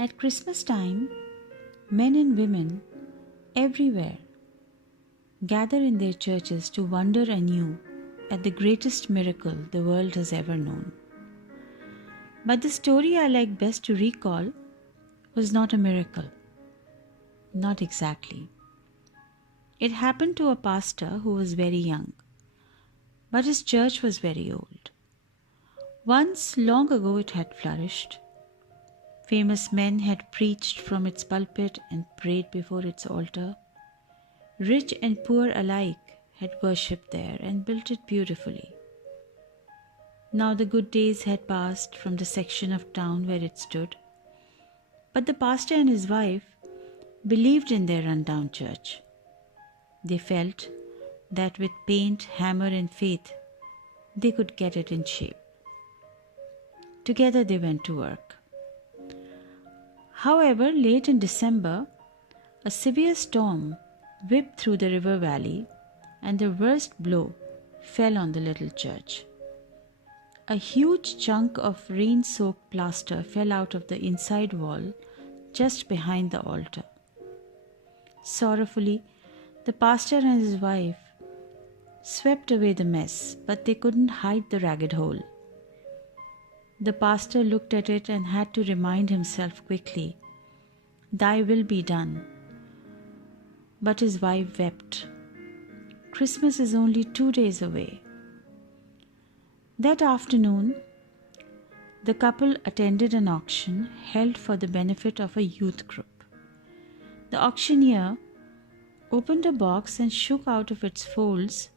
At Christmas time, men and women everywhere gather in their churches to wonder anew at the greatest miracle the world has ever known. But the story I like best to recall was not a miracle. Not exactly. It happened to a pastor who was very young, but his church was very old. Once, long ago, it had flourished. Famous men had preached from its pulpit and prayed before its altar. Rich and poor alike had worshipped there and built it beautifully. Now the good days had passed from the section of town where it stood, but the pastor and his wife believed in their rundown church. They felt that with paint, hammer, and faith, they could get it in shape. Together they went to work. However, late in December, a severe storm whipped through the river valley, and the worst blow fell on the little church. A huge chunk of rain-soaked plaster fell out of the inside wall just behind the altar. Sorrowfully, the pastor and his wife swept away the mess, but they couldn't hide the ragged hole. The pastor looked at it and had to remind himself quickly, "Thy will be done." But his wife wept. Christmas is only 2 days away. That afternoon, the couple attended an auction held for the benefit of a youth group. The auctioneer opened a box and shook out of its folds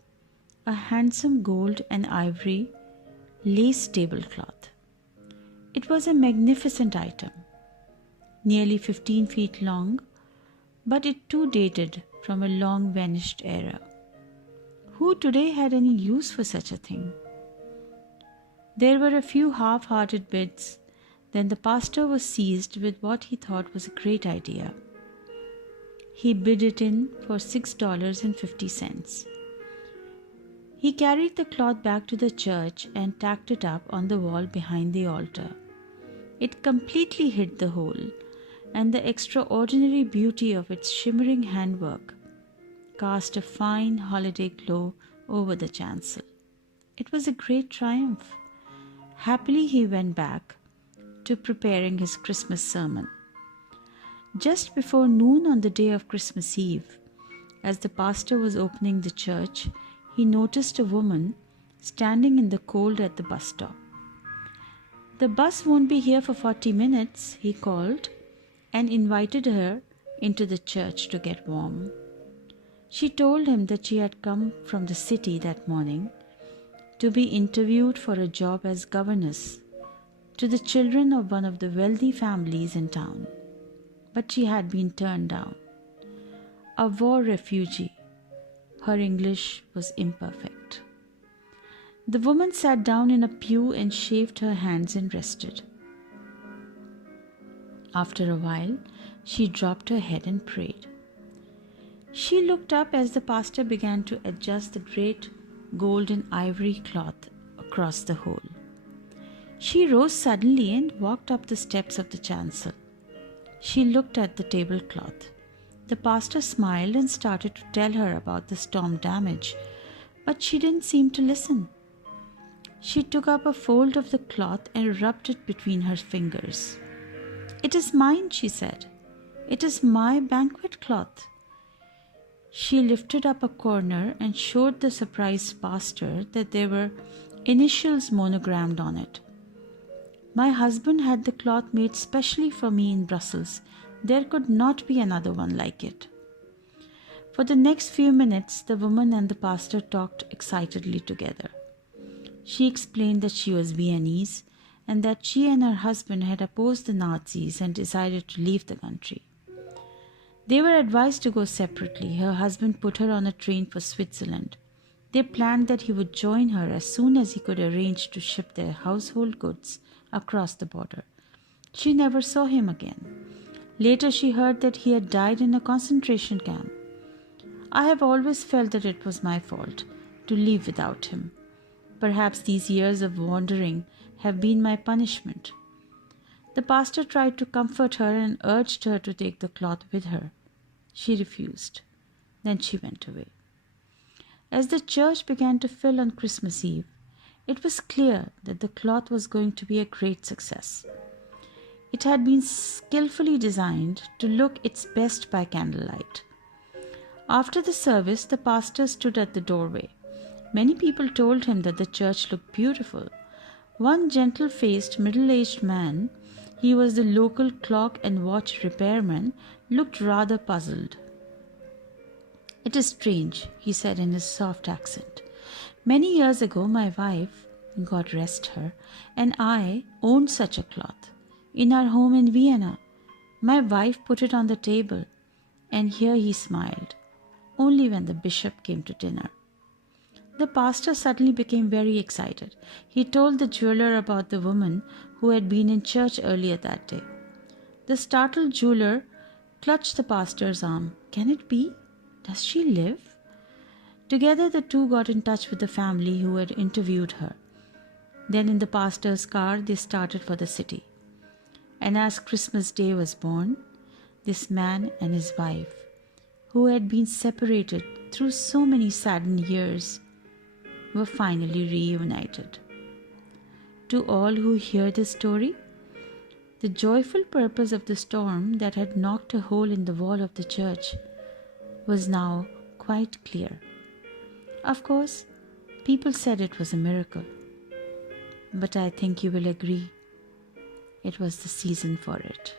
a handsome gold and ivory lace tablecloth. It was a magnificent item, nearly 15 feet long, but it too dated from a long vanished era. Who today had any use for such a thing? There were a few half-hearted bids, then the pastor was seized with what he thought was a great idea. He bid it in for $6.50. He carried the cloth back to the church and tacked it up on the wall behind the altar. It completely hid the hole, and the extraordinary beauty of its shimmering handwork cast a fine holiday glow over the chancel. It was a great triumph. Happily he went back to preparing his Christmas sermon. Just before noon on the day of Christmas Eve, as the pastor was opening the church, he noticed a woman standing in the cold at the bus stop. "The bus won't be here for 40 minutes, he called, and invited her into the church to get warm. She told him that she had come from the city that morning to be interviewed for a job as governess to the children of one of the wealthy families in town, but she had been turned down. A war refugee, her English was imperfect. The woman sat down in a pew and shaved her hands and rested. After a while, she dropped her head and prayed. She looked up as the pastor began to adjust the great gold and ivory cloth across the hole. She rose suddenly and walked up the steps of the chancel. She looked at the tablecloth. The pastor smiled and started to tell her about the storm damage, but she didn't seem to listen. She took up a fold of the cloth and rubbed it between her fingers. "It is mine," she said. "It is my banquet cloth." She lifted up a corner and showed the surprised pastor that there were initials monogrammed on it. "My husband had the cloth made specially for me in Brussels. There could not be another one like it." For the next few minutes, the woman and the pastor talked excitedly together. She explained that she was Viennese and that she and her husband had opposed the Nazis and decided to leave the country. They were advised to go separately. Her husband put her on a train for Switzerland. They planned that he would join her as soon as he could arrange to ship their household goods across the border. She never saw him again. Later she heard that he had died in a concentration camp. "I have always felt that it was my fault to leave without him. Perhaps these years of wandering have been my punishment." The pastor tried to comfort her and urged her to take the cloth with her. She refused. Then she went away. As the church began to fill on Christmas Eve, it was clear that the cloth was going to be a great success. It had been skillfully designed to look its best by candlelight. After the service, the pastor stood at the doorway. Many people told him that the church looked beautiful. One gentle-faced, middle-aged man, he was the local clock and watch repairman, looked rather puzzled. "It is strange," he said in his soft accent. "Many years ago, my wife, God rest her, and I owned such a cloth. In our home in Vienna, my wife put it on the table." And here he smiled, only when the bishop came to dinner. The pastor suddenly became very excited. He told the jeweler about the woman who had been in church earlier that day. The startled jeweler clutched the pastor's arm. "Can it be? Does she live?" Together the two got in touch with the family who had interviewed her. Then in the pastor's car they started for the city. And as Christmas Day was born, this man and his wife, who had been separated through so many saddened years, were finally reunited. To all who hear this story, the joyful purpose of the storm that had knocked a hole in the wall of the church was now quite clear. Of course, people said it was a miracle, but I think you will agree it was the season for it.